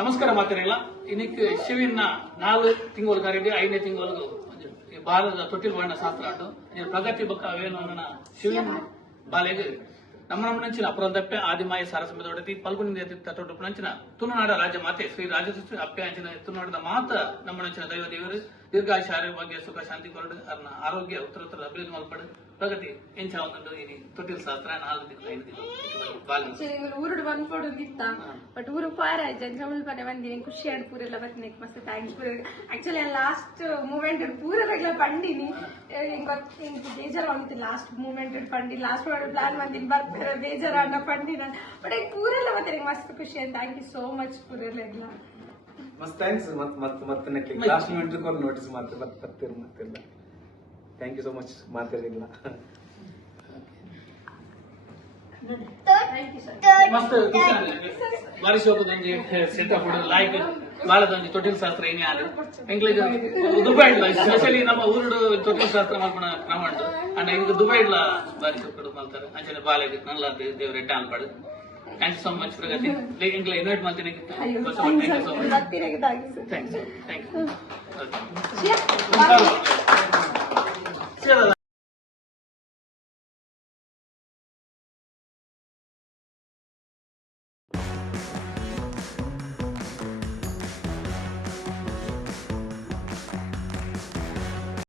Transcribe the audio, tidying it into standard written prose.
ನಮಸ್ಕಾರ ಮಾತಾಡಿಲ್ಲ ಇನ್ನಕ್ಕೆ ಶಿವಿನ 4 ತಿಂಗಳು ಕರೆದಿ 5ನೇ ತಿಂಗಳು ಬಾಲದ ತೊಟ್ಟಿಲ್ ವರ್ಣ ಶಾಸ್ತ್ರ ಆಟು ಪ್ರಗತಿ ಬಕ್ಕ ಅವೇನು ನನ್ನ ಶಿವಿನ ಬಾಲೆಗೆ ನಮ್ಮನಂಚಿನ ಅಪರಂದಪ್ಪೆ ಆದಿಮಾಯ ಸಾರಸಂಬದೊಡತಿ ಪಲ್ಗುನಿಂದ ತಟ್ಟೊಟ್ಟು ನಂಚಿನ ತುಳುನಾಡ ರಾಜ್ಯ ಮಾತೆ ಶ್ರೀ ರಾಜಶ್ರೀ ಅಪ್ಪೆ ಅಂಚಿನ ತುಳುನಾಡದ ಮಾತ ನಮ್ಮನಂಚಿನ ದೈವ ದೇವರು ದೀರ್ಘಾಯುಷ ಆರೋಗ್ಯ ಸುಖ ಶಾಂತಿ ಕೊರಡು ಅರ್ನ ಆರೋಗ್ಯ ಉತ್ತರ ಅಭಿವೃದ್ಧಿ ಮಲ್ಪಡು ಪ್ರಗತಿ ಎಂಚ ಒಂದು ಇನಿ ತೊಟ್ಟಿಲ್ ಶಾಸ್ತ್ರ 4 ತಿಂಗಳು 5 ತಿಂಗಳು ಊರುಡು ಬಂದ್ಕೊಡುದಿತ್ತ ಬಟ್ ಊರು ಫಾರ್ ಆಯ್ತು ಜಂಗಮಲ್ ಪನೆ ಬಂದಿನಿ ಖುಷಿ ಆಡ್ ಪೂರೆಲ್ಲ ಬರ್ತೀನಿ ಮಸ್ತ್ ಥ್ಯಾಂಕ್ಸ್ ಪೂರ ಆಕ್ಚುಲಿ ಲಾಸ್ಟ್ ಮೂಮೆಂಟ್ ಪೂರೆಲ್ಲ ಪಂಡಿನಿ ಬೇಜಾರ ಆಗಿತ್ತು ಲಾಸ್ಟ್ ಮೂಮೆಂಟ್ ಪಂಡಿ ಲಾಸ್ಟ್ ಪ್ಲಾನ್ ಬಂದಿನಿ ಬರ್ತಾರೆ ಬೇಜಾರ ಅಣ್ಣ ಪಂಡಿನ ಬಟ್ ಪೂರೆಲ್ಲ ಬರ್ತೀನಿ ಮಸ್ತ್ ಖುಷಿ ಅಂತ ಥ್ಯಾಂಕ್ ಯು ಸೋ ಮಚ್ ಪೂರೆಲ್ಲ ಎಲ್ಲ ಮಸ್ತ್ ಥ್ಯಾಂಕ್ಸ್ ಮತ್ತೆ ನೆಕ್ಲಿ ಲಾಸ್ಟ್ ಮೂಮೆಂಟ್ ಕೊಂಡು ನೋಟಿಸ್ ಮತ್ತೆಲ್ಲ ಥ್ಯಾಂಕ್ ಯು ಸೋ ಮಚ್ ಮಾತಾಡಿಲ್ಲ ಮಸ್ತ್ ಬಾರಿ ಶೋಕದೊಂದು ಸೆಟ್ ಅಪ್ ಲೈಕ್ ಬಾಳದೊಂದು ತೊಟ್ಟಿಲ್ ಶಾಸ್ತ್ರ ಏನೇ ಆದ ಎಂಗ್ಲಿಜ್ ದುಬೈ ಸ್ಪೆಷಲಿ ನಮ್ಮ ಊರುಡು ತೊಟ್ಟಿಲ್ ಶಾಸ್ತ್ರ ಮಲ್ಪಣ ಕ್ರಮ ಉಂಟು ಅಂಡ್ ಇಂದು ದುಬೈ ಬಾರಿ ಶೋಕಡು ಮಲ್ತಾರೆ ಅಂಚನೆ ಬಾಲೆಗೆ ನಲ್ಲ ದೇವ್ರ ಎಟ್ಟ ಅನ್ಪಾಡು thank you so much Pragati ಇಂಗ್ಲ ಇನ್ವೈಟ್ ಮಾಡ್ತೀನಿ thank you so much thanks thank you